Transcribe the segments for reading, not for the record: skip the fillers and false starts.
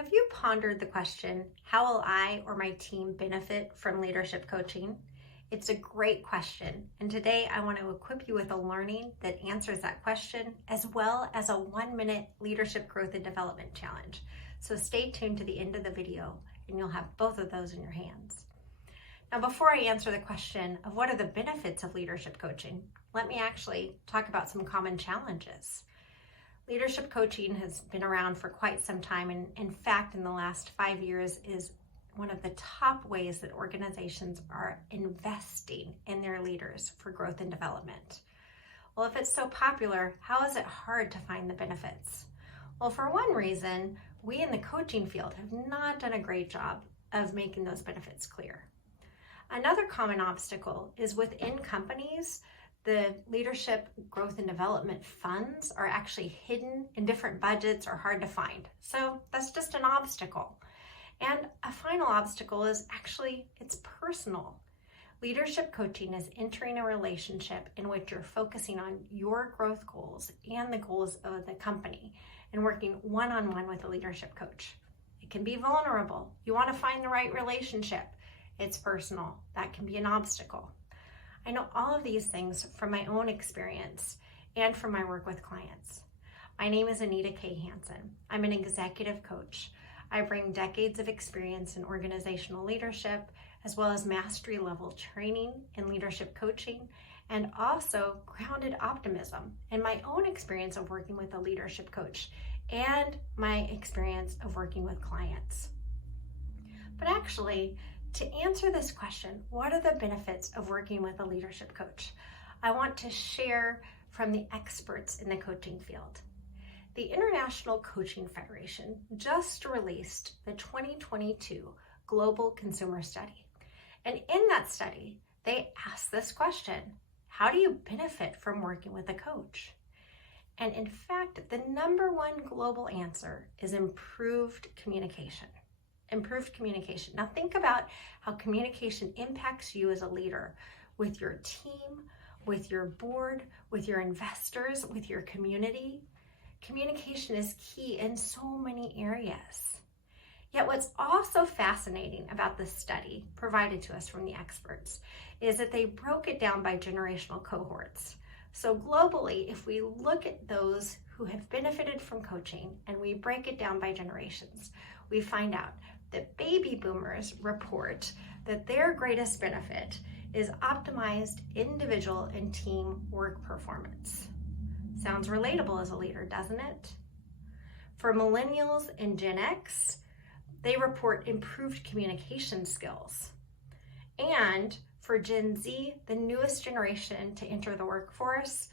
Have you pondered the question, how will I or my team benefit from leadership coaching? It's a great question, and today I want to equip you with a learning that answers that question, as well as a 1-minute leadership growth and development challenge. So stay tuned to the end of the video, and you'll have both of those in your hands. Now, before I answer the question of what are the benefits of leadership coaching, let me actually talk about some common challenges. Leadership coaching has been around for quite some time, and in fact, in the last 5 years is one of the top ways that organizations are investing in their leaders for growth and development. Well, if it's so popular, how is it hard to find the benefits? Well, for one reason, we in the coaching field have not done a great job of making those benefits clear. Another common obstacle is within companies, the leadership growth and development funds are actually hidden in different budgets or hard to find. So that's just an obstacle. And a final obstacle is actually it's personal. Leadership coaching is entering a relationship in which you're focusing on your growth goals and the goals of the company and working one-on-one with a leadership coach. It can be vulnerable. You want to find the right relationship. It's personal. That can be an obstacle. I know all of these things from my own experience and from my work with clients. My name is Anita K. Hansen. I'm an executive coach. I bring decades of experience in organizational leadership, as well as mastery level training in leadership coaching, and also grounded optimism in my own experience of working with a leadership coach and my experience of working with clients. But actually, to answer this question, what are the benefits of working with a leadership coach? I want to share from the experts in the coaching field. The International Coaching Federation just released the 2022 Global Consumer Study. And in that study, they asked this question: how do you benefit from working with a coach? And in fact, the number one global answer is improved communication. Improved communication. Now think about how communication impacts you as a leader with your team, with your board, with your investors, with your community. Communication is key in so many areas. Yet what's also fascinating about this study provided to us from the experts is that they broke it down by generational cohorts. So globally, if we look at those who have benefited from coaching and we break it down by generations, we find out that baby boomers report that their greatest benefit is optimized individual and team work performance. Sounds relatable as a leader, doesn't it? For millennials and Gen X, they report improved communication skills. And for Gen Z, the newest generation to enter the workforce,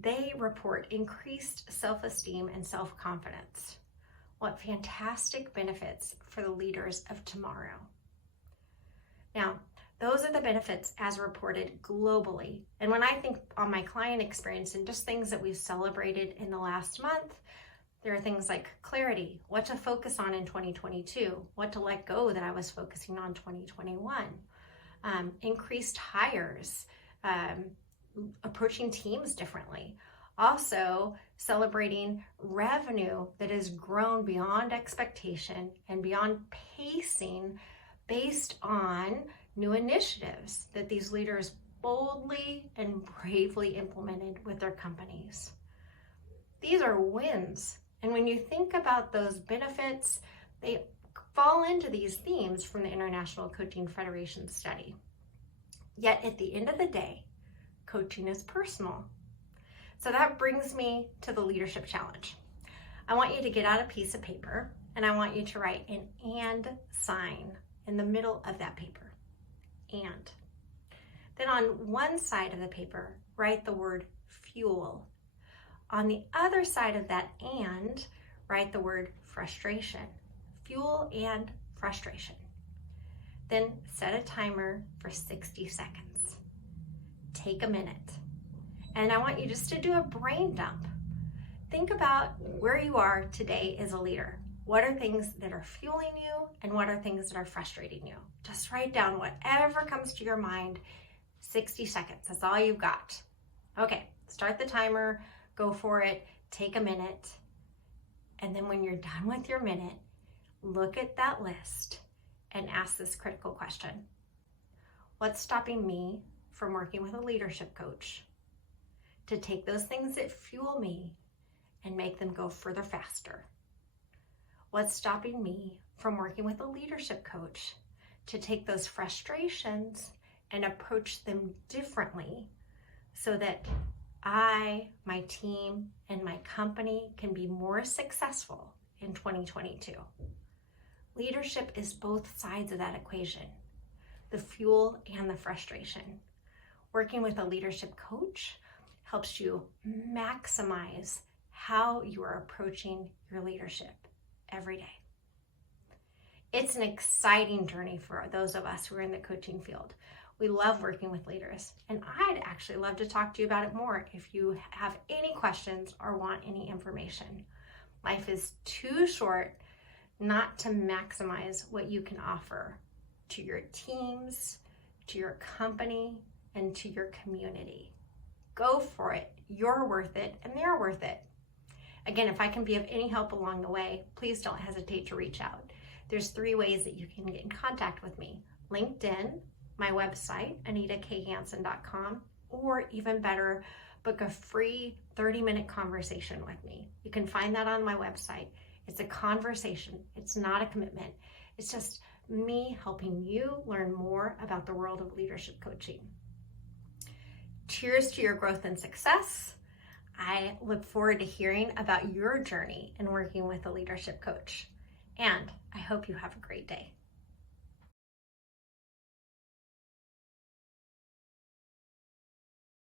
they report increased self-esteem and self-confidence. What fantastic benefits for the leaders of tomorrow. Now, those are the benefits as reported globally. And when I think on my client experience and just things that we've celebrated in the last month, there are things like clarity, what to focus on in 2022, what to let go that I was focusing on 2021, increased hires, approaching teams differently. Also, celebrating revenue that has grown beyond expectation and beyond pacing based on new initiatives that these leaders boldly and bravely implemented with their companies. These are wins. And when you think about those benefits, they fall into these themes from the International Coaching Federation study. Yet at the end of the day, coaching is personal. So that brings me to the leadership challenge. I want you to get out a piece of paper and I want you to write an and sign in the middle of that paper. And. Then on one side of the paper, write the word fuel. On the other side of that and, write the word frustration. Fuel and frustration. Then set a timer for 60 seconds. Take a minute. And I want you just to do a brain dump. Think about where you are today as a leader. What are things that are fueling you and what are things that are frustrating you? Just write down whatever comes to your mind. 60 seconds, that's all you've got. Okay, start the timer, go for it, take a minute. And then when you're done with your minute, look at that list and ask this critical question. What's stopping me from working with a leadership coach to take those things that fuel me and make them go further faster? What's stopping me from working with a leadership coach to take those frustrations and approach them differently so that I, my team, and my company can be more successful in 2022? Leadership is both sides of that equation, the fuel and the frustration. Working with a leadership coach helps you maximize how you are approaching your leadership every day. It's an exciting journey for those of us who are in the coaching field. We love working with leaders, and I'd actually love to talk to you about it more if you have any questions or want any information. Life is too short not to maximize what you can offer to your teams, to your company, and to your community. Go for it. You're worth it, and they're worth it. Again, if I can be of any help along the way, please don't hesitate to reach out. There's 3 ways that you can get in contact with me: LinkedIn, my website, AnitaKHansen.com, or even better, book a free 30-minute conversation with me. You can find that on my website. It's a conversation. It's not a commitment. It's just me helping you learn more about the world of leadership coaching. Cheers to your growth and success. I look forward to hearing about your journey in working with a leadership coach. And I hope you have a great day.